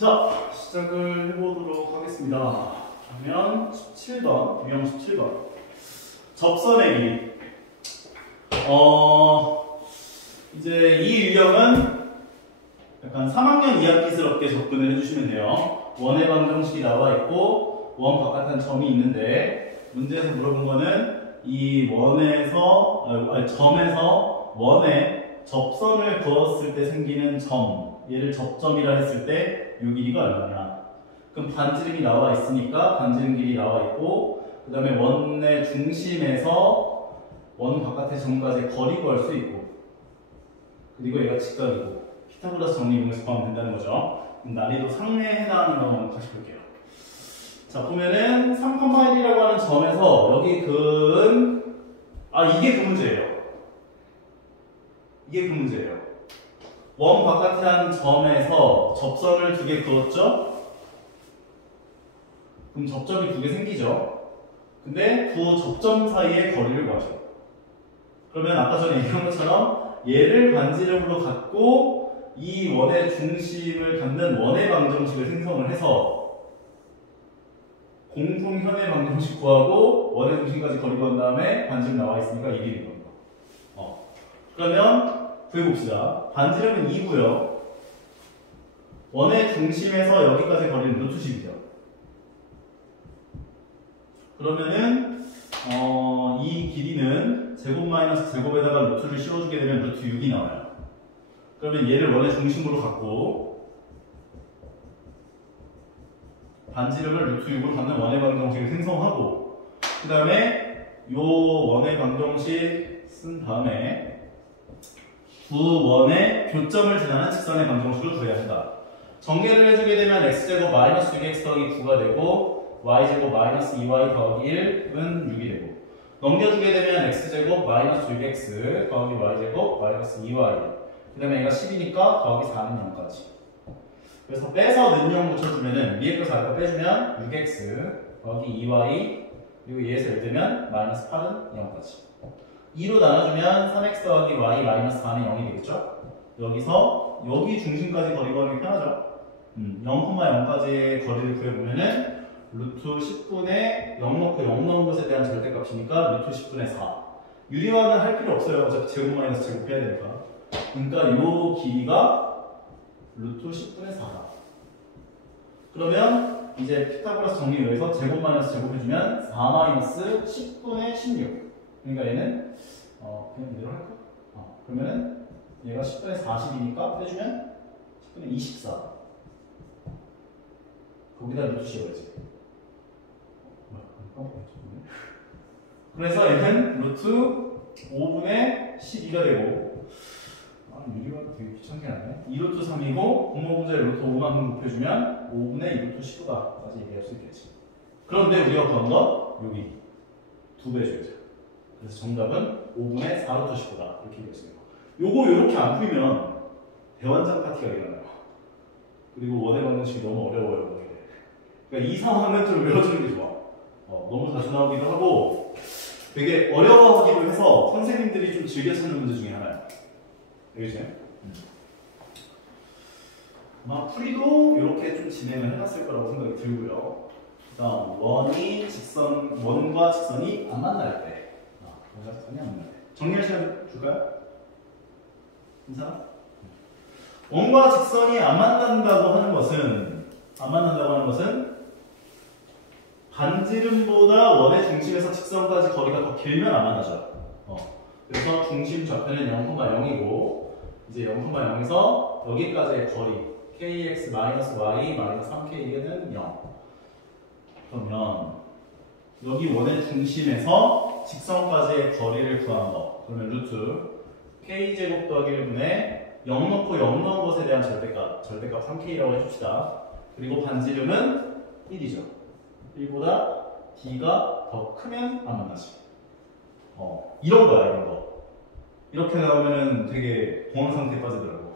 자, 시작을 해보도록 하겠습니다. 그러면 17번, 유형 17번. 접선의 길이. 이제 이 유형은 약간 3학년 2학기스럽게 접근을 해주시면 돼요. 원의 방정식이 나와 있고, 원 바깥한 점이 있는데, 문제에서 물어본 거는 이 점에서 원에 접선을 그었을 때 생기는 점, 얘를 접점이라 했을 때 이 길이가 얼마냐. 그럼 반지름이 나와 있으니까 반지름 길이 나와 있고, 그 다음에 원의 중심에서 원 바깥의 점까지 거리 구할 수 있고, 그리고 얘가 직각이고, 피타고라스 정리 이용해서 구하면 된다는 거죠. 그럼 난이도 상례에 해당하는 거 다시 볼게요. 자, 보면은 3,1이라고 하는 점에서 여기 이게 그 문제예요. 이게 그 문제예요. 원 바깥에 한 점에서 접선을 2개 그었죠? 그럼 접점이 2개 생기죠? 근데 두 접점 사이의 거리를 구하죠. 그러면 아까 전에 얘기한 것처럼 얘를 반지름으로 갖고 이 원의 중심을 갖는 원의 방정식을 생성을 해서 공통현의 방정식 구하고 원의 중심까지 거리 구한 다음에 반지름 나와 있으니까 이 길이인 겁니다. 그러면 구해봅시다. 반지름은 2고요. 원의 중심에서 여기까지 거리는 루트 10이죠. 그러면은 이 길이는 제곱 마이너스 제곱에다가 루트를 씌워주게 되면 루트 6이 나와요. 그러면 얘를 원의 중심으로 갖고 반지름을 루트 6으로 갖는 원의 방정식을 생성하고, 그 다음에 요 원의 방정식 쓴 다음에 두 원의 교점을 지나는 직선의 방정식을 구해야 한다. 전개를 해주게 되면 x제곱 마이너스 6x 더하기 9가 되고, y제곱 마이너스 2y 더하기 1은 6이 되고, 넘겨주게 되면 x제곱 마이너스 6x 더하기 y제곱 마이너스 2y, 그 다음에 얘가 10이니까 더하기 4는 0까지. 그래서 빼서 는 0 붙여주면은 위에 거 4가 빼주면 6x 더하기 2y, 그리고 얘에서 1 되면 마이너스 8은 0까지. 2로 나눠주면 3x 더하기 y 마이너스 4는 0이 되겠죠? 여기서 여기 중심까지 거리 구하는 게 편하죠? 0,0까지의 거리를 구해보면은 루트 10분의 0 넣고 0 넣은 것에 대한 절대값이니까 루트 10분의 4. 유리화는 할 필요 없어요. 어차피 제곱 마이너스 제곱 해야 되니까. 그러니까 요 길이가 루트 10분의 4다. 그러면 이제 피타고라스 정리에 의해서 제곱 마이너스 제곱 해주면 4 마이너스 10분의 16. 그러니까 얘는 그냥 이대로 할까? 그러면은 얘가 10분의 40이니까 빼주면 10분의 24. 거기다 루트 씌워야지. 그래서 얘는 루트 5분의 12가 되고, 유리가 되게 귀찮게 하네. 2루트 3이고 공모분자에 루트 5만큼 곱해주면 5분의 2루트 15다까지 얘기할 수 있겠지. 그런데 우리가 구한 건 여기 2배 줘야죠. 그래서 정답은 5분의 4루트 15다. 이렇게 얘기했습니다. 요거 이렇게 안 풀면 대환장 파티가 일어나요. 그리고 원의 방정식이 너무 어려워요. 그러니까 이 상황은 좀 외워주는 게 좋아. 너무 자주 나오기도 하고 되게 어려워하기도 해서 선생님들이 좀 즐겨 찾는 문제 중에 하나예요. 알겠지? 아마 풀이도 이렇게 좀 진행을 해놨을 거라고 생각이 들고요. 그다음 원과 직선이 안 만날 때. 원과 직선이 안 만날 때. 정리할 시간 줄까요? 괜찮아? 원과 직선이 안 만난다고 하는 것은 반지름보다 원의 중심에서 직선까지 거리가 더 길면 안 만나죠. 그래서 중심 좌표는 0,0이고 이제 0,0에서 여기까지의 거리 kx-y-3k는 0. 그러면 여기 원의 중심에서 직선까지의 거리를 구한 거. 그러면 루트 k제곱 더하기 1분의 0 넣고 0 넣은 것에 대한 절대값 3k라고 해줍시다. 그리고 반지름은 1이죠. 1보다 d가 더 크면 안 만나지. 이런 거야, 이런 거. 이렇게 나오면은 되게 공황 상태에 빠지더라고.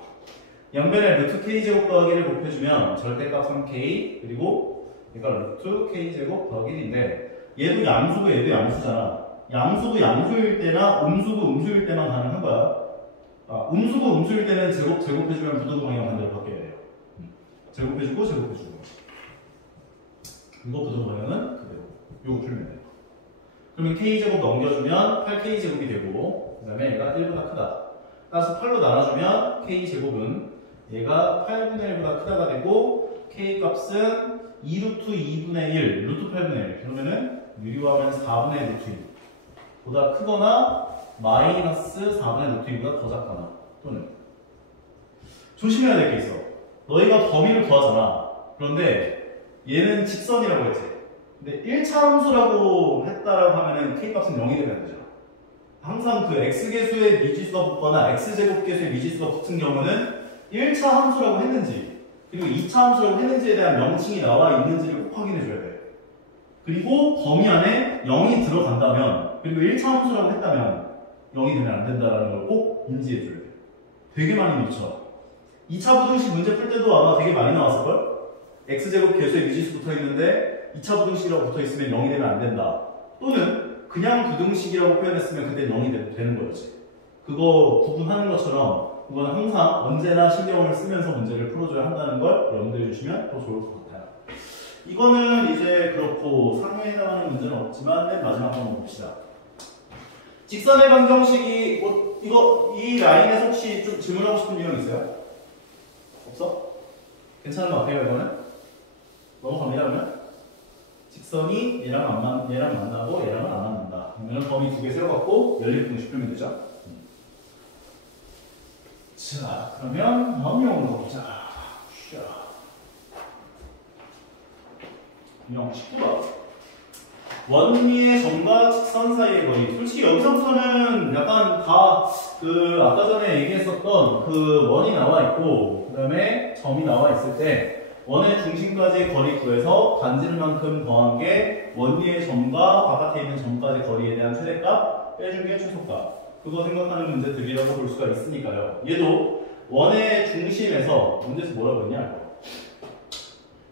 양변에 루트 k제곱 더하기를 곱해주면 절대값 3k, 그리고 얘가 루트 k제곱 더하기 1인데 얘도 양수고 얘도 양수잖아. 양수고 양수일 때나 음수고 음수일 때만 가능한 거야. 음수고 음수일 때는 제곱해주면 부등호방이랑 반대로 바뀌어야 돼요. 제곱해주고 제곱해주고. 이거 부등호방향은 그대로. 요거 풀면 돼요. 그러면 k제곱 넘겨주면 8k제곱이 되고 그 다음에 얘가 1보다 크다. 따라서 8로 나눠주면 k제곱은 얘가 8분의 1보다 크다가 되고 k값은 2루트 2분의 1, 루트 8분의 1. 그러면은 유리화하면 4분의 루트 2 보다 크거나 마이너스 4분의 루트 2보다 더 작거나 또는 조심해야 될 게 있어. 너희가 범위를 구하잖아. 그런데 얘는 직선이라고 했지. 근데 1차 함수라고 했다라고 하면은 k값은 0이 되면 안 되잖아. 항상 그 x계수의 미지수가 붙거나 x제곱계수의 미지수가 붙은 경우는 1차 함수라고 했는지 그리고 2차 함수라고 했는지에 대한 명칭이 나와 있는지를 꼭 확인해 줘야 돼. 그리고 범위 안에 0이 들어간다면 그리고 1차 함수라고 했다면 0이 되면 안 된다는 걸 꼭 인지해 줘야 돼. 되게 많이 놓쳐. 2차 부등식 문제 풀 때도 아마 되게 많이 나왔을걸? x제곱 계수의 미지수 붙어 있는데 2차 부등식이라고 붙어 있으면 0이 되면 안 된다. 또는 그냥 부등식이라고 표현했으면 그때 0이 되는 거였지. 그거 구분하는 것처럼 그거는 항상 언제나 신경을 쓰면서 문제를 풀어줘야 한다는 걸 염두해 주시면 더 좋을 것 같아요. 이거는 이제 그렇고 상호에 해당하는 문제는 없지만 맨 마지막 한번 봅시다. 직선의 방정식이 이 라인에서 혹시 좀 질문하고 싶은 유형 있어요? 없어? 괜찮은 것 같아요 이거는? 넘어갑니다 그러면? 직선이 얘랑 만나고 얘랑은 안 만난다. 그러면 범위 두 개 세워갖고 연립공식 풀면 되죠? 자, 그러면 다음 유형으로 가보자. 유형 19번. 원리의 점과 직선 사이의 거리. 솔직히 여기서부터는 약간 다 아까 전에 얘기했었던 그 원이 나와 있고, 그 다음에 점이 나와 있을 때 원의 중심까지의 거리 구해서 반지름만큼 더한 게 원리의 점과 바깥에 있는 점까지 거리에 대한 최대값 빼준 게 최소값. 그거 생각하는 문제들이라고 볼 수가 있으니까요. 얘도 원의 중심에서 문제에서 뭐라고 했냐?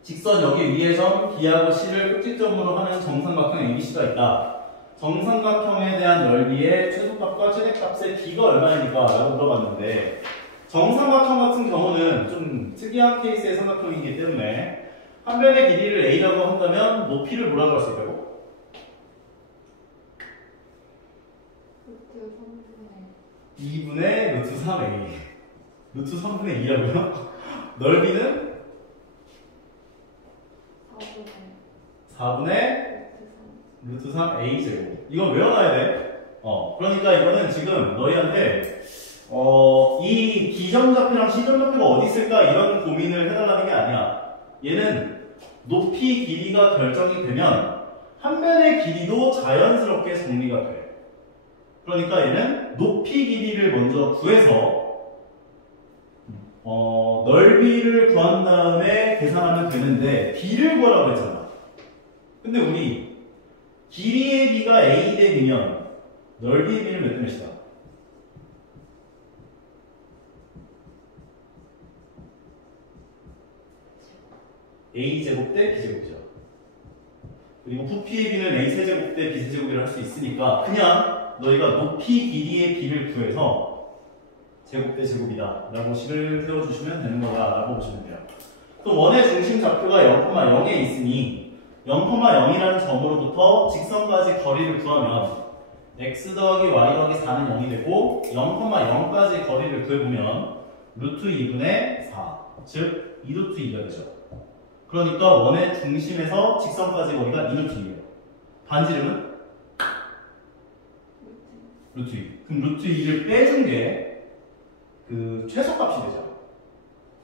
직선 여기 위의 점 B하고 C를 꼭지점으로 하는 정삼각형 ABC가 있다. 정삼각형에 대한 넓이의 최소값과 최대값의 B가 얼마입니까? 라고 물어봤는데 정삼각형 같은 경우는 좀 특이한 케이스의 삼각형이기 때문에 한 변의 길이를 A라고 한다면 높이를 뭐라고 할 수 있다고? 루트 2분의 루트 3A. 루트 3분의 2라고요? 넓이는? 4분의 루트 3A 제곱. 이건 외워놔야 돼. 그러니까 이거는 지금 너희한테 이 B점좌표랑 C점좌표가 어디 있을까 이런 고민을 해달라는 게 아니야. 얘는 높이 길이가 결정이 되면 한 변의 길이도 자연스럽게 정리가 돼. 그러니까 얘는 높이 길이를 먼저 구해서 넓이를 구한 다음에 계산하면 되는데 B를 구하라고 했잖아. 근데 우리 길이의 B가 A 대 B면 넓이의 B는 몇 대 몇이다? A제곱 대 B제곱이죠. 그리고 부피의 B는 A세제곱 대 B세제곱이라 할 수 있으니까 그냥 너희가 높이 길이의 B를 구해서 제곱 대 제곱이다 라고 식을 세워주시면 되는 거다 라고 보시면 돼요. 또 원의 중심 좌표가 0,0에 있으니 0,0이라는 점으로부터 직선까지 거리를 구하면 x 더하기 y 더하기 4는 0이 되고 0,0까지 거리를 구해보면 루트 2분의 4, 즉 2루트 2가 되죠. 그러니까 원의 중심에서 직선까지 거리가 2루트 2예요. 반지름은? 루트 2. 그럼 루트 2를 빼준 게 그 최소값이 되죠.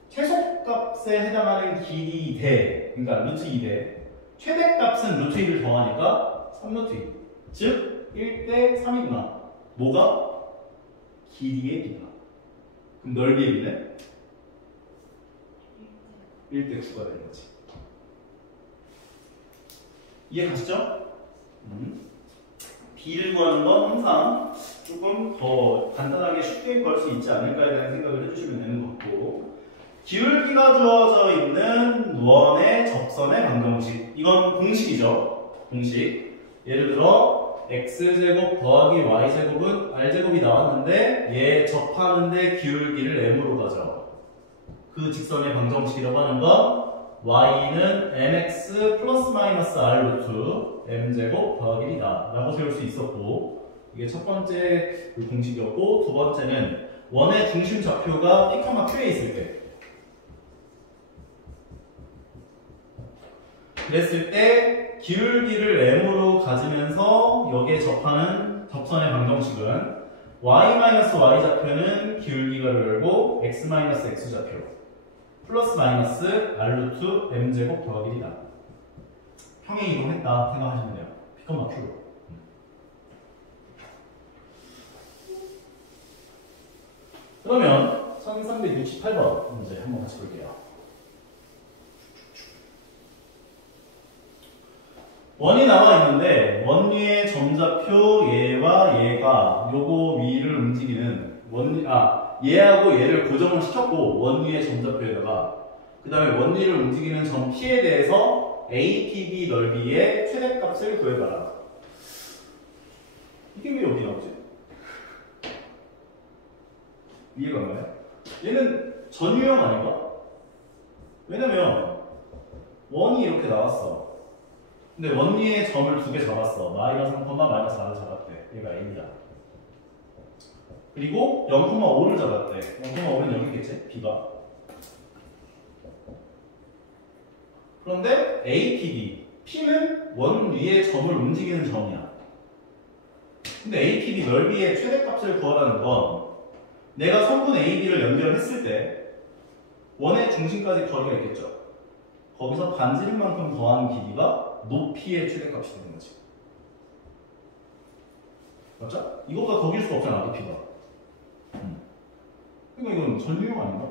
최소값에 해당하는 길이 대, 그러니까 루트 2대 최대값은 루트 2를 더하니까 3루트 2. 즉 1대 3이구나. 뭐가? 길이의 B가. 그럼 넓이의 B는? 1대 9가 되는 거지. 이해 가시죠? B를 구하는 건 항상 조금 더 간단하게 쉽게 구할 수 있지 않을까에 대한 생각을 해주시면 되는 것 같고, 기울기가 주어져 있는 원의 접선의 방정식. 이건 공식이죠. 공식. 예를 들어 x제곱 더하기 y제곱은 r제곱이 나왔는데 얘 접하는데 기울기를 m으로 가져. 그 직선의 방정식이라고 하는 건 y는 mx 플러스 마이너스 r 루트 m제곱 더하기 1이다 라고 세울 수 있었고, 이게 첫 번째 그 공식이었고, 두 번째는 원의 중심 좌표가 P, Q에 있을 때, 그랬을 때 기울기를 m으로 가지면서 여기에 접하는 접선의 방정식은 y-y 좌표는 기울기가 열고 x-x 좌표 플러스 마이너스 r 루트 m제곱 더하기 1이다. 평행 이동했다 생각하시면 돼요. P, Q로. 그러면 1368번 문제 한번 같이 볼게요. 원이 나와 있는데 원 위의 점좌표 얘와 얘가 요거 위를 움직이는 얘하고 얘를 고정을 시켰고 원 위의 점좌표에다가 그 다음에 원 위를 움직이는 점 P에 대해서 APB 넓이의 최대값을 구해봐라. 이게 왜 여기 나오지? 이해가 가나요? 얘는 전유형 아닌가? 왜냐면 원이 이렇게 나왔어. 근데 원 위에 점을 두 개 잡았어. 마이너스 3, 마이너스 4를 잡았대. 얘가 A이다. 그리고 0,5를 잡았대. 0,5는 여기 있겠지? B가. 그런데 APB, P는 원 위에 점을 움직이는 점이야. 근데 APB 넓이의 최대값을 구하라는 건 내가 선분 AB를 연결했을 때 원의 중심까지 거리가 있겠죠. 거기서 반지름만큼 더한 길이가 높이의 최대값이 되는 거지. 맞죠? 이거보다 더 길 수가 없잖아, 높이가. 그러니까 이건 전유형 아닌가?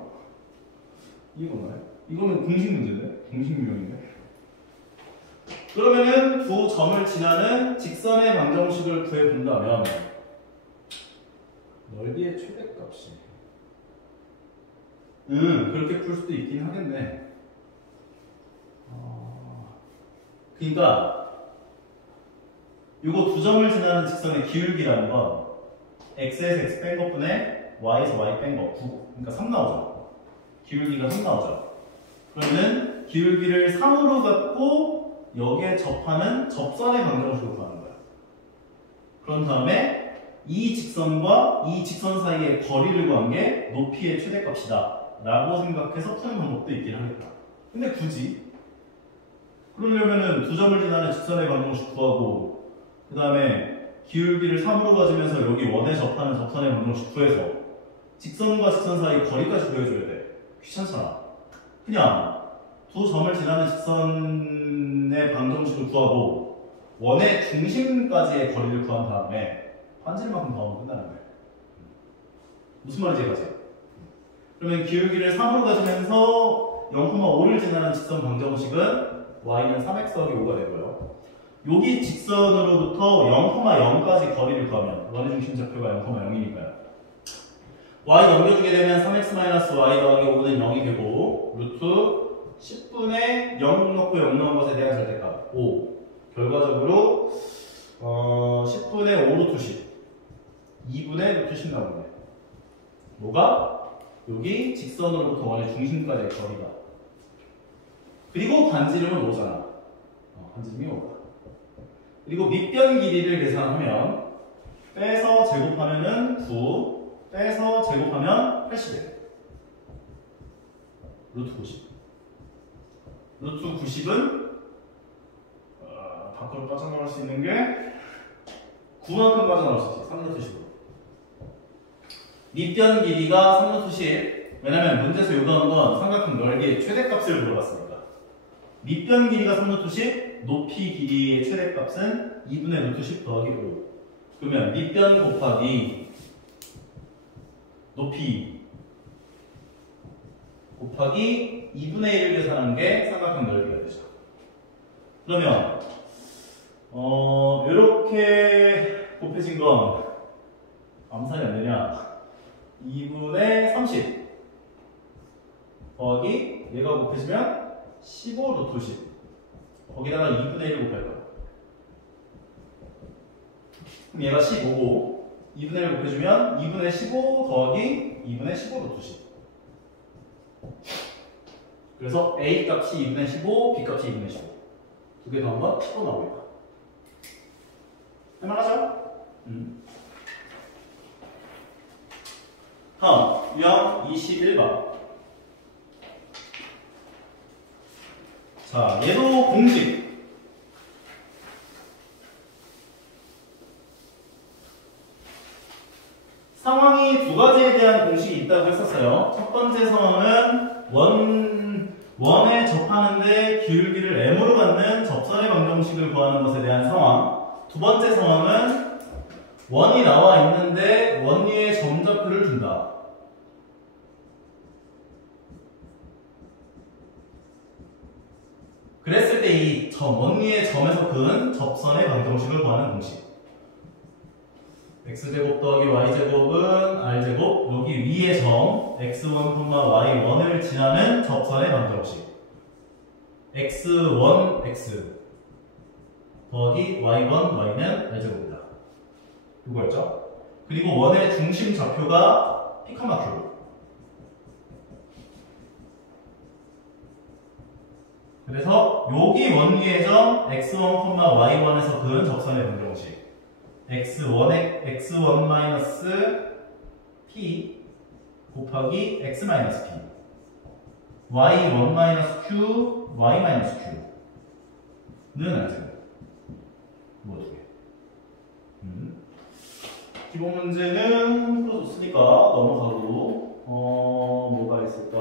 이거나요? 이거는 공식 문제인데? 공식 유형인데? 그러면은 두 점을 지나는 직선의 방정식을 구해본다면 넓이의 최대값이 그렇게 풀 수도 있긴 하겠네. 그러니까 요거 두 점을 지나는 직선의 기울기라는 건 x에서 x 뺀 것분에 y에서 y 뺀 거, 그러니까 3 나오죠. 기울기가 3 나오죠. 그러면 기울기를 3으로 갖고 여기에 접하는 접선의 방정식을 구하는 거야. 그런 다음에 이 직선과 이 직선 사이의 거리를 구한 게 높이의 최대값이다 라고 생각해서 푸는 방법도 있긴 하겠다. 근데 굳이 그러려면은 두 점을 지나는 직선의 방정식 구하고 그 다음에 기울기를 3으로 가지면서 여기 원에 접하는 접선의 방정식 구해서 직선과 직선 사이 거리까지 구해줘야 돼. 귀찮잖아. 그냥 두 점을 지나는 직선의 방정식을 구하고 원의 중심까지의 거리를 구한 다음에 반지름만큼 더하면 끝나는 거예요. 무슨 말인지 이해가세요? 그러면 기울기를 3으로 가지면서 0,5를 지나는 직선 방정식은 y는 3x 더하기 5가 되고요. 여기 직선으로부터 0,0까지 거리를 구하면 원의 중심 좌표가 0,0이니까요. y 넘겨주게 되면 3x-y 더하기 5는 0이 되고 루트 10분의 0 넣고 0 넣은 것에 대한 절대값 5. 결과적으로 10분의 5 루트 10 2분의 루트 10 나오네. 뭐가? 여기 직선으로부터 원의 중심까지의 거리가. 그리고 반지름은 5잖아. 반지름이 5다. 그리고 밑변 길이를 계산하면 빼서 제곱하면은 9, 빼서 제곱하면 80에 루트 90. 루트 90은 밖으로 빠져나갈 수 있는 게 9만큼 빠져나갈 수 있지. 3루트 10으로. 밑변 길이가 3루트 10. 왜냐면 문제에서 요구한 건 삼각형 넓이의 최대값을 물어봤으니까. 밑변 길이가 3루트 10, 높이 길이의 최대값은 2분의 루트 10 더하기 5. 그러면 밑변 곱하기 높이 곱하기 2분의 1을 계산하는 게 삼각형 넓이가 되죠. 그러면 이렇게 곱해진 건 암산이 안 되냐? 2분의 30 더하기 얘가 곱해지면 15 루트 10 거기다가 2분의 1을 곱할 거야. 그럼 얘가 15고 2분의 1을 곱해주면 2분의 15 더하기 2분의 15 루트 10 그래서 A 값이 2분의 15, B 값이 2분의 15. 두 개 더한 건 15 나오겠다. 할만하죠? 다음, 유형 21번. 자, 얘도 공식. 상황이 두 가지에 대한 공식이 있다고 했었어요. 첫 번째 상황은 원에 접하는데 기울기를 m으로 갖는 접선의 방정식을 구하는 것에 대한 상황. 두 번째 상황은 원이 나와 있는데 원 위에 점좌표를 둔다. 그랬을 때 이 원 위의 점에서 그은 접선의 방정식을 구하는 공식. x제곱 더하기 y제곱은 r제곱, 여기 위의 점 x1, y1을 지나는 접선의 방정식. x1, x 더하기 y1, y는 r제곱이다. 이거였죠? 그리고 원의 중심 좌표가 p, q. 그래서 여기 원 위의 점 x1, y1에서 그은 접선의 방정식. x1 p 곱하기 x p y1 q y q는 알죠? 이거 두 개. 기본 문제는 풀어줬으니까 넘어가고 뭐가 있을까?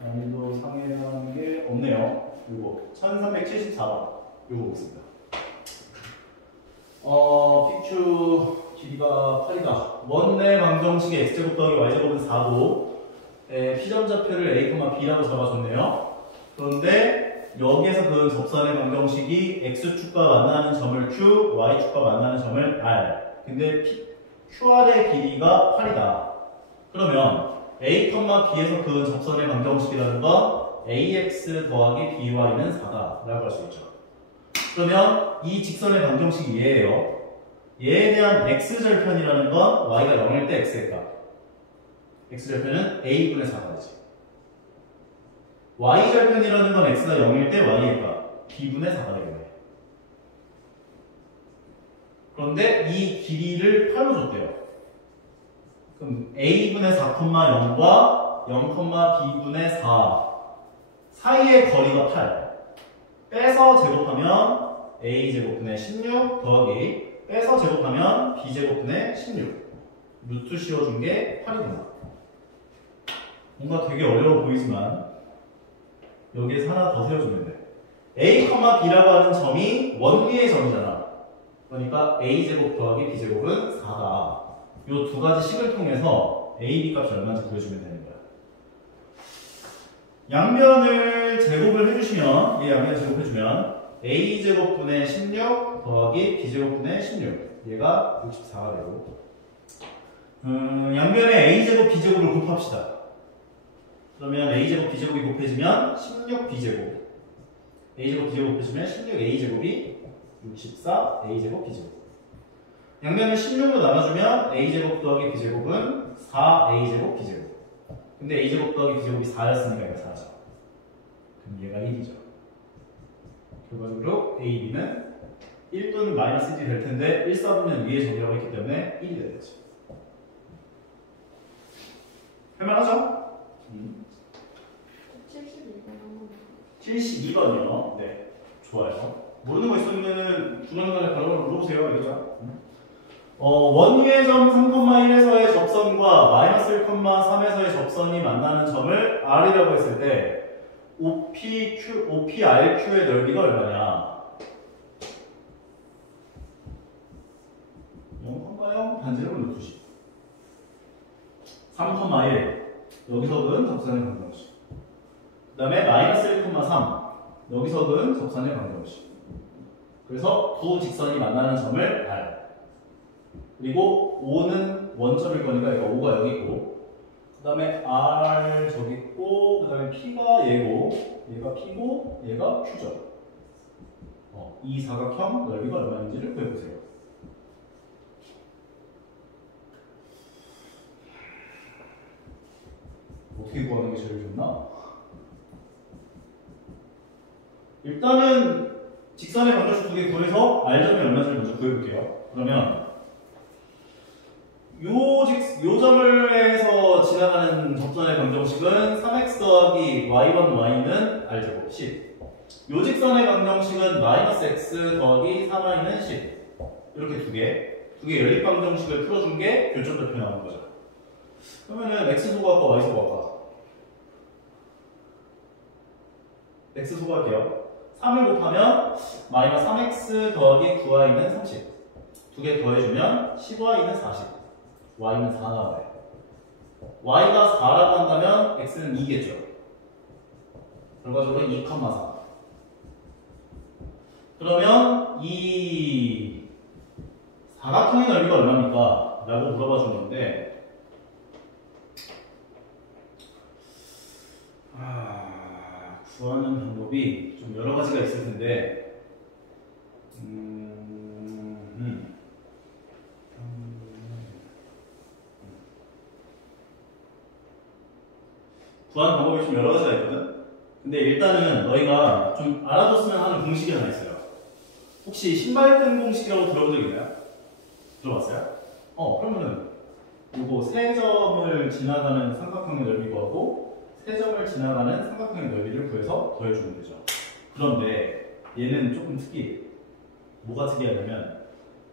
난이도 상해하는 게 없네요. 이거 1374번 이거 보겠습니다. PQ 길이가 8이다. 원내 방정식의 x제곱 더하기 y제곱은 4고 P점좌표를 A, B라고 잡아줬네요. 그런데 여기에서 그 접선의 방정식이 x축과 만나는 점을 Q, y축과 만나는 점을 R. 근데 QR의 길이가 8이다. 그러면 A, B에서 그 접선의 방정식이라는 건 AX 더하기 BY는 4다 라고 할 수 있죠. 그러면 이 직선의 방정식이 얘예요. 얘에 대한 x절편이라는 건 y가 0일 때 x의 값. x절편은 a분의 4가 되지. y절편이라는 건 x가 0일 때 y의 값. b분의 4가 되겠네. 그런데 이 길이를 8로 줬대요. 그럼 a분의 4,0과 0,b분의 4 사이의 거리가 8. 빼서 제곱하면 a제곱분의 16 더하기 빼서 제곱하면 b제곱분의 16 루트 씌워준 게 8이구나. 뭔가 되게 어려워 보이지만 여기에서 하나 더 세워주면 돼. a, b라고 하는 점이 원 위의 점이잖아. 그러니까 a제곱 더하기 b제곱은 4다. 이 두 가지 식을 통해서 a, b 값이 얼마인지 구해주면 되는 거야. 양변을 제곱을 해주시면, 얘 양변 제곱해주면 a제곱분의 16 더하기 b제곱분의 16 얘가 64가 되고 양변에 a제곱 b제곱을 곱합시다. 그러면 a제곱 b제곱이 곱해지면 16b제곱 a제곱 b제곱 곱해지면 16a제곱이 64 a제곱 b제곱 양변을 16으로 나눠주면 a제곱 더하기 b제곱은 4a제곱 b제곱 근데 a제곱 더하기 b제곱이 4였으니까 이거 4죠. 그럼 얘가 1이죠. 결과적으로 a, b는 1 또는 마이너스 1이 될 텐데 1, 4분면 위에 점이라고 했기 때문에 1이 되겠죠. 할만하죠? 72번이요. 네, 좋아요. 모르는 거 있으면 중간중간에 바로 물어보세요. 알겠죠? 원 위의 점 3,1에서의 접선과 마이너스 1,3에서의 접선이 만나는 점을 R이라고 했을 때 OPRQ의 넓이가 얼마냐? 0,0 반지름은 루트시 3,1 여기서 근 접선의 방정식 그 다음에 마이너스 1,3 여기서 근 접선의 방정식 그래서 두 직선이 만나는 점을 R 그리고 O는 원점일 거니까 이거 O가 여기 있고 그 다음에 R 저기 있고 그 다음에 P가 얘고 얘가 P고 얘가 Q죠. 이 사각형 넓이가 얼마인지를 구해보세요. 어떻게 어떻게 구하는 게 제일 좋나? 일단은 직선의 방정식 두 개 구해서 R점이 얼마인지 먼저 구해볼게요. 그러면 요 점을에서 지나가는 접선의 방정식은 3x 더하기 y1 y는 R제곱 10. 요 직선의 방정식은 마이너스 x 더하기 3y는 10. 이렇게 두 개 연립 방정식을 풀어준 게 교점좌표 나오는 거죠. 그러면은 x 소거할까 y 소거할까? x 소거할게요. 3을 곱하면 마이너스 3x 더하기 9y는 30. 두 개 더해주면 10y는 40. y는 4 나와요. y가 4라고 한다면 x는 2겠죠. 결과적으로 2,4. 그러면 이 사각형의 넓이가 얼마입니까? 라고 물어봐 준 건데 구하는 방법이 좀 여러 가지가 있을 텐데 구하는 방법이 좀 여러 가지가 있거든? 근데 일단은 너희가 좀 알아뒀으면 하는 공식이 하나 있어요. 혹시 신발끈 공식이라고 들어본 적 있나요? 들어봤어요? 그러면은 요거 세 점을 지나가는 삼각형의 넓이 구하고 세 점을 지나가는 삼각형의 넓이를 구해서 더해주면 되죠. 그런데 얘는 조금 특이해. 뭐가 특이하냐면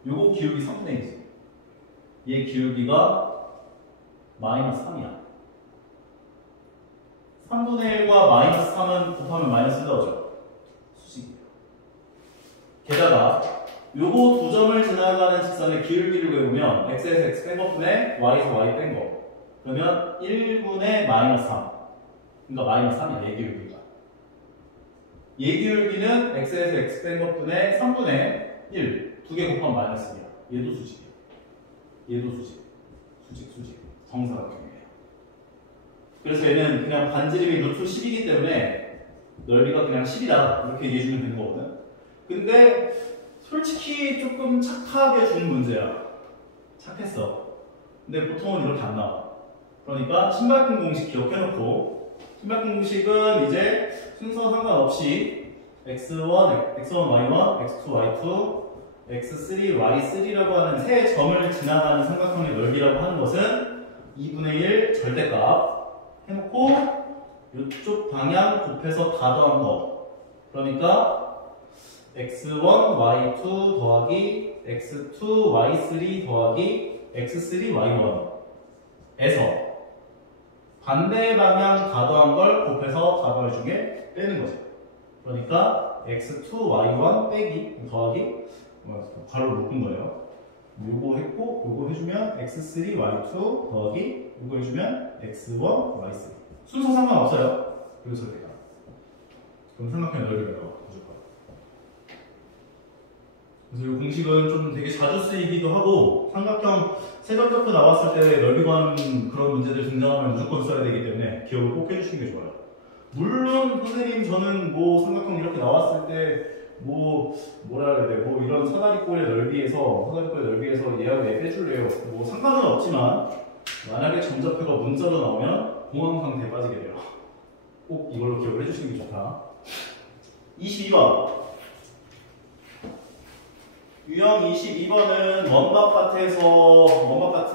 요거 기울기 3분의 1이지. 얘 기울기가 마이너스 3이야. 3분의 1과 마이너스 3은 곱하면 마이너스 나오죠. 수식이에요. 게다가 요거 두 점을 지나가는 직선의 기울기를 구해보면 x에서 x 뺀 거 분의 y에서 y 뺀 거. 그러면 1분의 마이너스 3. 그러니까 마이너스 3이야, 얘 기울기가. 얘 기울기는 x에서 x 뺀 것 분의 3분의 1. 두 개 곱하면 마이너스 1이야. 얘도 수직이야. 얘도 수직. 수직. 정사각형이에요. 그래서 얘는 그냥 반지름이 루트 10이기 때문에 넓이가 그냥 10이다. 이렇게 얘기해주면 되는 거거든. 근데 솔직히 조금 착하게 준 문제야. 착했어. 근데 보통은 이렇게 안 나와. 그러니까 신발끈 공식 기억해놓고 신발끈 공식은 이제 순서 상관없이 x1, y1, x2, y2, x3, y3라고 하는 세 점을 지나가는 삼각형의 넓이라고 하는 것은 2분의 1 절대값 해놓고 이쪽 방향 곱해서 다 더한 거. 그러니까 x1, y2 더하기 x2, y3 더하기 x3, y1에서 반대 방향 다 더한 걸 곱해서 다 더해주게 빼는 거죠. 그러니까 x2, y1 빼기 더하기 괄호 묶은 거예요. 요거 했고 요거 해주면 x3, y2 더하기 요거 해주면 x1, y3 순서 상관없어요. 여기서 내가 그럼 삼각형의 넓이가 나와 무조건. 그래서 이 공식은 좀 되게 자주 쓰이기도 하고 삼각형 세점좌표 나왔을 때 넓이 구하는 그런 문제들 등장하면 무조건 써야 되기 때문에 기억을 꼭 해주시는 게 좋아요. 물론 선생님 저는 뭐 삼각형 이렇게 나왔을 때 뭐라 그래야 돼? 뭐 이런 사다리꼴의 넓이에서 얘하고 얘 빼줄래요. 뭐 상관은 없지만 만약에 점좌표가 문자로 나오면 공항 상태에 빠지게 돼요. 꼭 이걸로 기억을 해주시는 게 좋다. 22번. 유형 22번은 원바깥의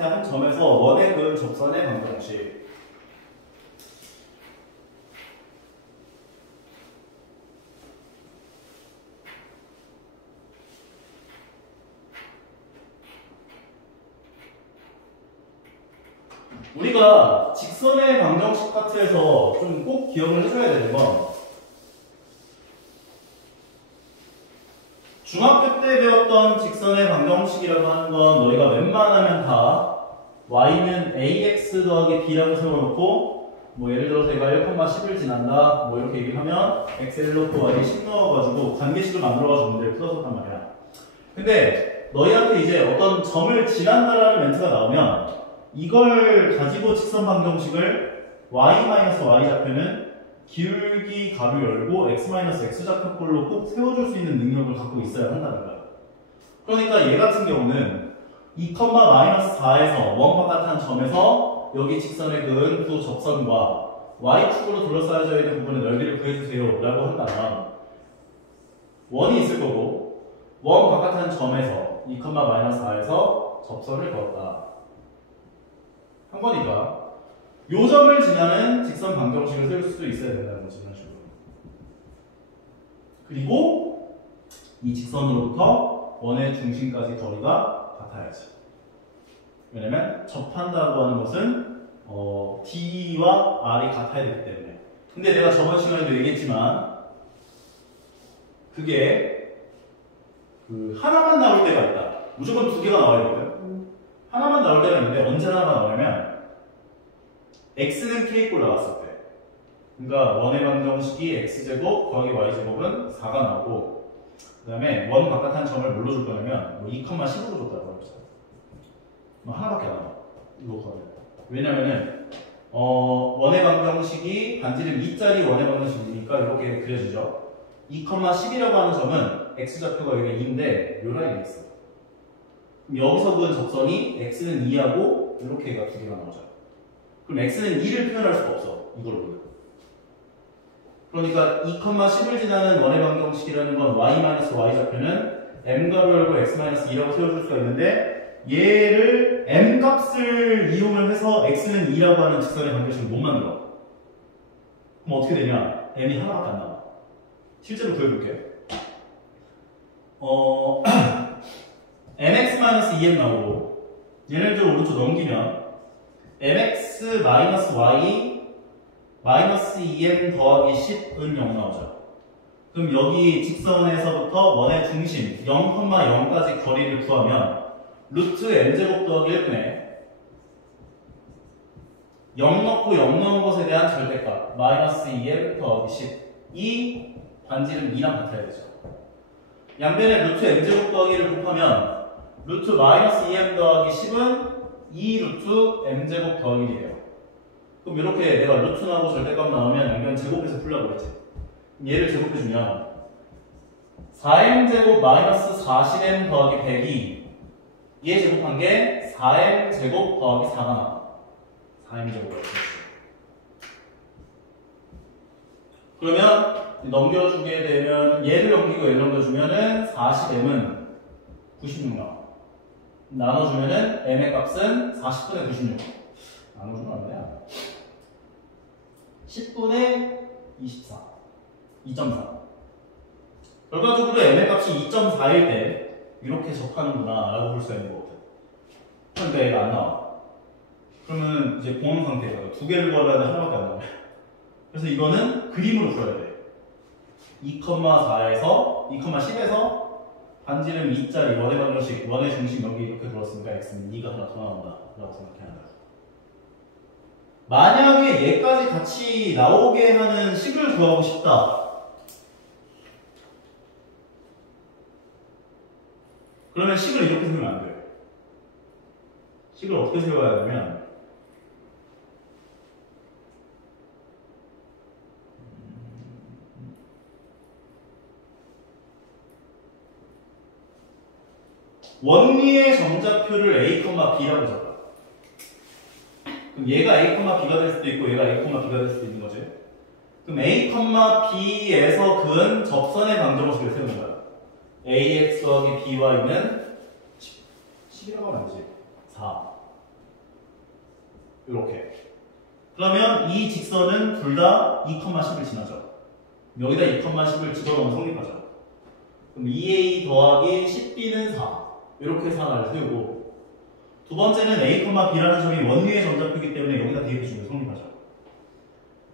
한 점에서 원에 그은 접선의 방정식. 우리가 직선의 방정식 파트에서 좀 꼭 기억을 해줘야 되는 건 중학교 때 배웠던 직선의 방정식이라고 하는 건 너희가 웬만하면 다 y는 ax 더하기 b라고 세워놓고 뭐 예를 들어서 얘가 1,10을 지난다 뭐 이렇게 얘기하면 x를 넣고 y에 10 넣어가지고 관계식을 만들어가지고 문제를 풀었었단 말이야. 근데 너희한테 이제 어떤 점을 지난다라는 멘트가 나오면 이걸 가지고 직선 방정식을 y-y 좌표는 기울기 가로 열고 x-x 좌표꼴로 꼭 세워줄 수 있는 능력을 갖고 있어야 한다는 거야. 그러니까 얘 같은 경우는 2,-4에서 원 바깥한 점에서 여기 직선에 그은 두 접선과 y축으로 둘러싸여져 있는 부분의 넓이를 구해주세요 라고 한다면 원이 있을 거고 원 바깥한 점에서 2,-4에서 접선을 그었다 한 거니까 요 점을 지나는 직선 방정식을 쓸 수 있어야 된다는 거지. 이런 식으로. 그리고 이 직선으로부터 원의 중심까지 거리가 같아야지. 왜냐면 접한다고 하는 것은 D와 R이 같아야 되기 때문에. 근데 내가 저번 시간에도 얘기했지만 그게 하나만 나올 때가 있다. 무조건 두 개가 나와야 되거든. 하나만 나올 때가 있는데 언제 하나만 나오냐면 x는 k꼴 나왔을 때. 그러니까 원의 방정식이 x제곱 더하기 y제곱은 4가 나오고 그 다음에 원 바깥한 점을 뭘로 줄 거냐면 2,10으로 줬다고 합시다. 하나밖에 안 나와. 이거 거는. 왜냐면은 원의 방정식이 반지름 2짜리 원의 방정식이니까 이렇게 그려지죠. 2,10이라고 하는 점은 x좌표가 여기 2인데 요 라인에 있어. 그럼 여기서 그은 접선이 x는 2하고 이렇게가 두 개가 나오죠. 그럼 x는 2를 표현할 수가 없어. 이걸로 보면. 그러니까 2,10을 지나는 원의 방정식이라는 건 y-y 좌표는 m가로 열고 x-2라고 세워줄 수가 있는데 얘를 m 값을 이용을 해서 x는 2라고 하는 직선의 방정식을 못 만들어. 그럼 어떻게 되냐? m이 하나밖에 안 나와. 실제로 구해볼게. mx-2m 나오고 얘네들 오른쪽 넘기면 mx-y -2m 더하기 10은 0 나오죠. 그럼 여기 직선에서부터 원의 중심 0,0까지 거리를 구하면 루트 m제곱 더하기 1분의 0 넣고 0 넣은 것에 대한 절대값 -2m 더하기 10 이 반지름 2랑 같아야 되죠. 양변에 루트 m제곱 더하기를 곱하면 루트 -2m 더하기 10은 2 루트 m제곱 더하기 1이에요. 그럼 이렇게 내가 루트 나오고 절대값 나오면 양변 제곱해서 풀려고 했지. 얘를 제곱해주면 4m제곱 -40m 더하기 100이 얘 제곱한 게 4m제곱 더하기 4가 나와. 4m제곱 더하기 4. 그러면 넘겨주게 되면 얘를 넘기고 얘를 넘겨주면은 40m은 96 나와. 나눠주면은 m의 값은 40분의 96. 나눠주면 얼마야? 10분의 24. 2.4. 결과적으로 m의 값이 2.4일 때 이렇게 접하는구나 라고 볼 수가 있는 거거든. 그런데 얘가 안 나와. 그러면 이제 공항 상태예요. 두 개를 구하려면 하나밖에 안 나와요. 그래서 이거는 그림으로 풀어야 돼. 2,4에서 2,10에서 반지름 2짜리 원의 방정식, 원의 중심 여기 이렇게 들었으니까 x는 2가 하나 더 나온다 라고 생각해야 한다. 만약에 얘까지 같이 나오게 하는 식을 구하고 싶다. 그러면 식을 이렇게 세우면 안 돼요. 식을 어떻게 세워야 하냐면 원리의 정좌표를 a, b라고 잡아. 그럼 얘가 a, b가 될 수도 있고 얘가 a, b가 될 수도 있는 거지. 그럼 a, b에서 그은 접선의 방정식을 세우는 거야. ax 더하기 by는 10이라고 하면 안 되지. 4. 이렇게. 그러면 이 직선은 둘 다 2,10을 지나죠. 여기다 2,10을 집어넣으면 성립하죠. 그럼 2a 더하기 10b는 4. 이렇게 해서 하나를 세우고 두 번째는 a, b라는 점이 원위의 정좌표이기 때문에 여기다 대입해주면 성립하죠.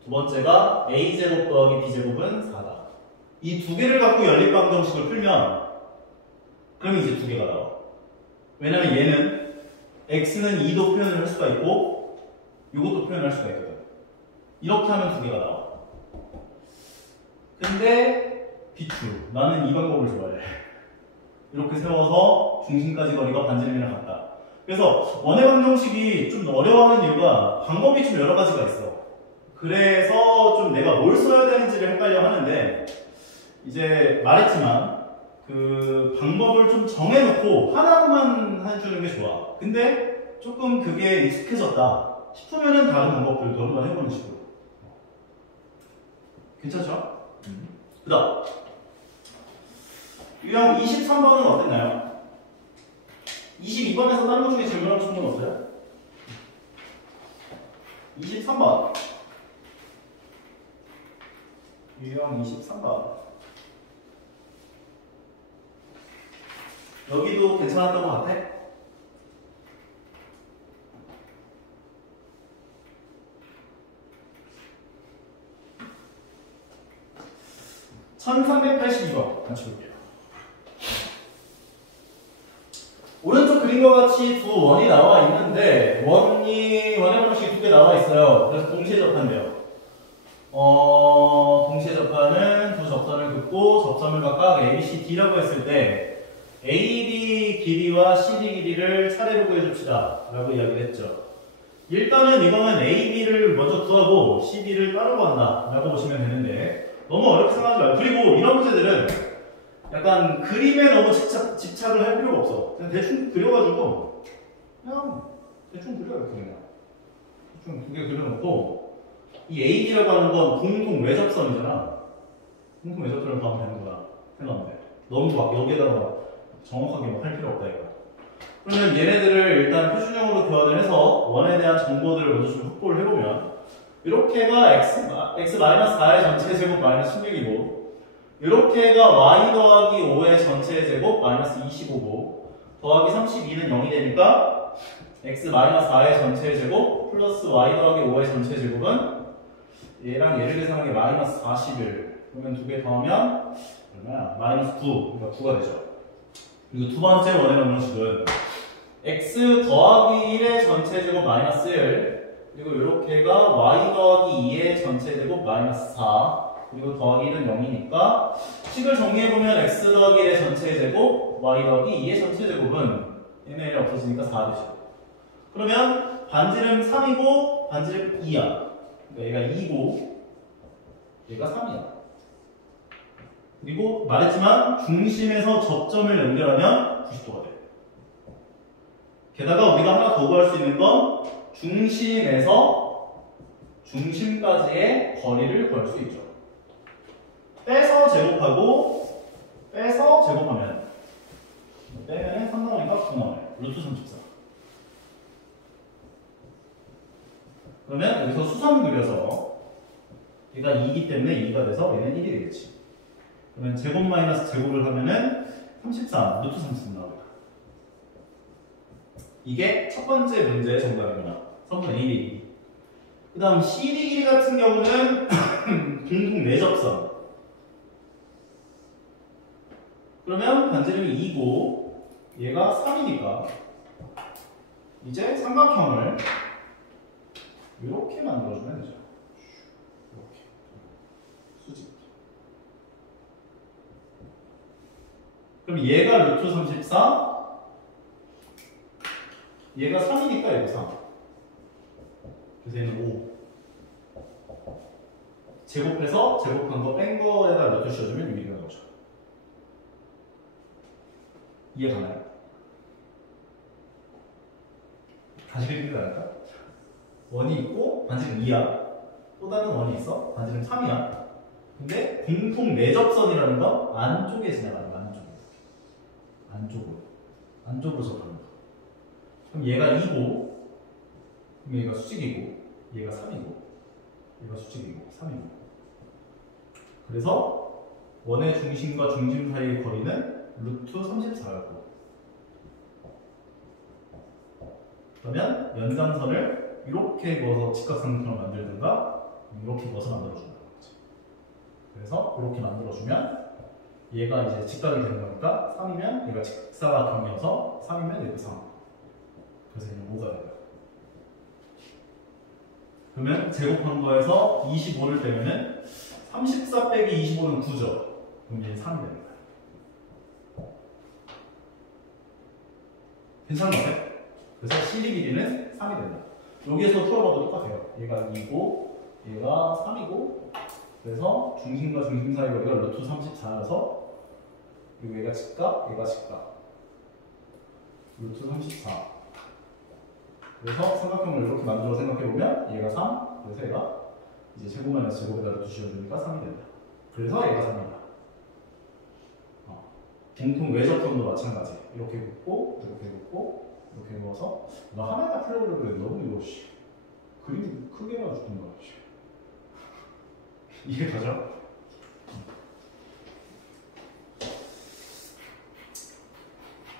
두 번째가 a제곱 더하기 b제곱은 4다. 이 두 개를 갖고 연립방정식을 풀면 그러면 이제 두 개가 나와. 왜냐면 얘는 x는 2도 표현을 할 수가 있고 이것도 표현할 수가 있거든. 이렇게 하면 두 개가 나와. 근데 비추. 나는 이 방법을 좋아해. 이렇게 세워서 중심까지 거리가 반지름이랑 같다. 그래서 원의 방정식이 좀 어려워하는 이유가 방법이 좀 여러 가지가 있어. 그래서 좀 내가 뭘 써야 되는지를 헷갈려 하는데 이제 말했지만 그 방법을 좀 정해놓고 하나로만 해주는 게 좋아. 근데 조금 그게 익숙해졌다 싶으면은 다른 방법들도 한번 해보는 식으로. 괜찮죠? 그 다음 유형 23번은 어땠나요? 22번에서 다른 것 중에 질문하고 싶은 건 없어요? 23번 유형 23번 여기도 괜찮았던 것 같아? (1382번) 같이 볼게요. 오른쪽 그림과 같이 두 원이 나와 있는데 원의 방식이 두 개 나와 있어요. 그래서 동시에 접한대요. 동시에 접하는 두 접선을 긋고 접선을 각각 A, B, C, D라고 했을 때 AB 길이와 CD 길이를 차례로 구해줍시다 라고 이야기를 했죠. 일단은 이거는 AB를 먼저 구하고 CD를 따로 구한다 라고 보시면 되는데 너무 어렵게 생각하지 말고, 그리고 이런 문제들은 약간 그림에 너무 집착을 할 필요가 없어. 그냥 대충 그려가지고 그냥 대충 그려요. 그냥 대충 두 개 그려놓고 이 AB라고 하는 건 공통 외접선이잖아. 공통 외접선을 구하면 되는 거야. 생각하면 돼. 너무 막 여기에다가 정확하게 막 할 필요 없다 이거. 그러면 얘네들을 일단 표준형으로 교환을 해서 원에 대한 정보들을 먼저 좀 확보를 해보면 이렇게가 x-4의 전체 제곱 마이너스 16이고 이렇게가 y 더하기 5의 전체 제곱 마이너스 25고 더하기 32는 0이 되니까 x-4의 전체 제곱 플러스 y 더하기 5의 전체 제곱은 얘랑 얘를 계산한 게 마이너스 41. 그러면 두 개 더하면 얼마야? 마이너스 9. 그러니까 9가 되죠. 그리고 두 번째 원의 방정식은 x 더하기 1의 전체 제곱 마이너스 1 그리고 이렇게가 y 더하기 2의 전체 제곱 마이너스 4 그리고 더하기 1은 0이니까 식을 정리해보면 x 더하기 1의 전체 제곱 y 더하기 2의 전체 제곱은 얘네 1이 없어지니까 4 되죠. 그러면 반지름 3이고 반지름 2야. 그러니까 얘가 2고 얘가 3이야. 그리고 말했지만 중심에서 접점을 연결하면 90도가 돼. 게다가 우리가 하나 더 구할 수 있는 건 중심에서 중심까지의 거리를 구할 수 있죠. 빼서 제곱하고 빼서 제곱하면 빼면 3 나오니까 9 나와요. 루트 34. 그러면 여기서 수선 그려서 얘가 2이기 때문에 2가 돼서 얘는 1이 되겠지. 그러면 제곱 마이너스 제곱을 하면은 33, 루트 33 나옵니다. 이게 첫 번째 문제의 정답입니다. 3분의 1이. 그 다음 CD 길이 같은 경우는 공통 내접선. 그러면 반지름이 2고 얘가 3이니까 이제 삼각형을 이렇게 만들어주면 되죠. 이렇게 수직. 그럼 얘가 루트 34, 얘가 3이니까 얘가 3. 그래서 얘는 5. 제곱해서 제곱한 거 뺀 거에다 루트 씌워주면 6이 되는 거죠. 이해 가나요? 다시 그리는 게 나을까? 원이 있고 반지름 2야. 또 다른 원이 있어. 반지름 3이야. 근데 공통 내접선이라는 건 안쪽에 지나가는 거야. 안쪽으로 접하는 거. 그럼 얘가 2고 그럼 얘가 수직이고 얘가 3이고 얘가 수직이고 3이고 그래서 원의 중심과 중심 사이의 거리는 루트 34였고 그러면 연장선을 이렇게 그어서 직각삼각형을 만들든가 이렇게 그어서 만들어준다는 거지. 그래서 이렇게 만들어주면 얘가 이제 직각이 되는 거니까 3이면 얘가 직사각형이어서 3이면 얘도 3. 그래서 얘는 5가 돼요. 그러면 제곱한 거에서 25를 빼면은 34 빼기 25는 9죠. 그럼 얘는 3이 되는 거예요. 괜찮은 거 같아요? 그래서 CD 길이는 3이 된다. 여기에서 풀어봐도 똑같아요. 얘가 2고 얘가 3이고 그래서 중심과 중심 사이 거리가 루트 34여서 그리고 얘가 직각, 얘가 직각 루트 34 그래서 삼각형을 이렇게 만들어 생각해보면 얘가 3, 그래서 얘가 이제 제곱 마이너스 제곱에다 두시어주니까 3이 된다. 그래서 얘가 3이다. 공통 외접점도 마찬가지. 이렇게 긋고 이렇게 긋고 이렇게 넣어서 나 하나가 풀려고 그래. 너무 이거 그림 크게 해가지고 거야. 이해가죠?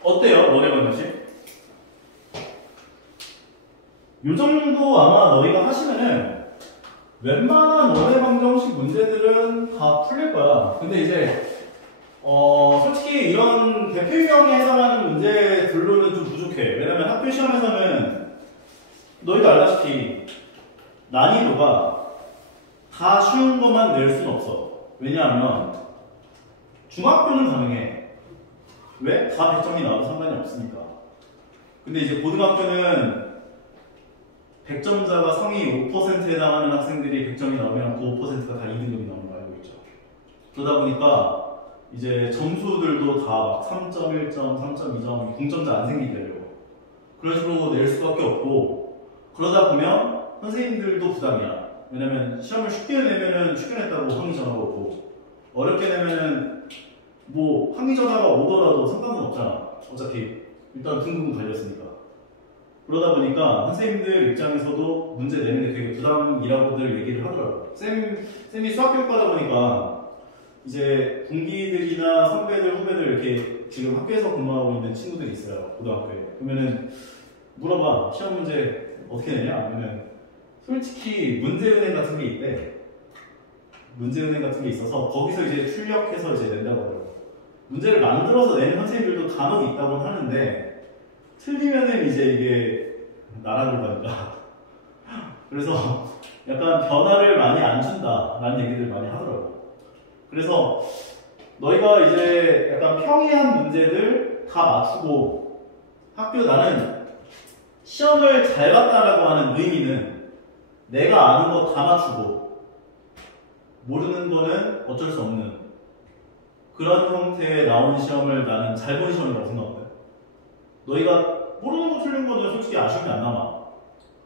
어때요? 원의 방정식? 요 정도 아마 너희가 하시면은 웬만한 원의 방정식 문제들은 다 풀릴 거야. 근데 이제 솔직히 이런 대표 유형에 해당하는 문제들로는 좀 부족해. 왜냐면 학교 시험에서는 너희도 알다시피 난이도가 다 쉬운 것만 낼 수는 없어. 왜냐하면 중학교는 가능해. 왜? 다 100점이 나와도 상관이 없으니까. 근데 이제 고등학교는 100점자가 성이 5%에 해당하는 학생들이 100점이 나오면 그 5%가 다 2등급이 나오는 거 알고 있죠. 그러다 보니까 이제 점수들도 다 막 3.1점, 3.2점, 공점자 안 생기려고 그런 식으로 낼 수밖에 없고, 그러다 보면 선생님들도 부담이야. 왜냐면 시험을 쉽게 내면은 쉽게 냈다고 항의 전화가 오고, 어렵게 내면은 뭐 항의 전화가 오더라도 상관은 없잖아. 어차피 일단 등급은 갈렸으니까. 그러다 보니까 선생님들 입장에서도 문제 내는 게 되게 부담이라고들 얘기를 하더라고. 쌤이 수학교육과다 보니까 이제 동기들이나 선배들, 후배들 이렇게 지금 학교에서 근무하고 있는 친구들이 있어요. 고등학교에. 그러면은 물어봐. 시험 문제 어떻게 내냐? 하면은 솔직히 문제은행 같은 게 있대. 문제은행 같은 게 있어서 거기서 이제 출력해서 이제 낸다고 하더라고. 문제를 만들어서 내는 선생님들도 간혹 있다고 하는데 틀리면은 이제 이게 나락을 가니까 그래서 약간 변화를 많이 안 준다라는 얘기들 많이 하더라고. 그래서 너희가 이제 약간 평이한 문제들 다 맞추고 나는 시험을 잘 봤다라고 하는 의미는 내가 아는 거 다 맞추고 모르는 거는 어쩔 수 없는 그런 형태의 나온 시험을 나는 잘 본 시험이라고 생각하거든. 너희가 모르는 거 틀린 거는 솔직히 아쉬움이 안 남아.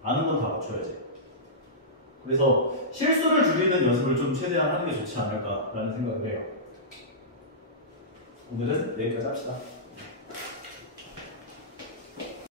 아는 건 다 맞춰야지. 그래서 실수를 줄이는 연습을 좀 최대한 하는 게 좋지 않을까라는 생각을 해요. 오늘은 여기까지 합시다.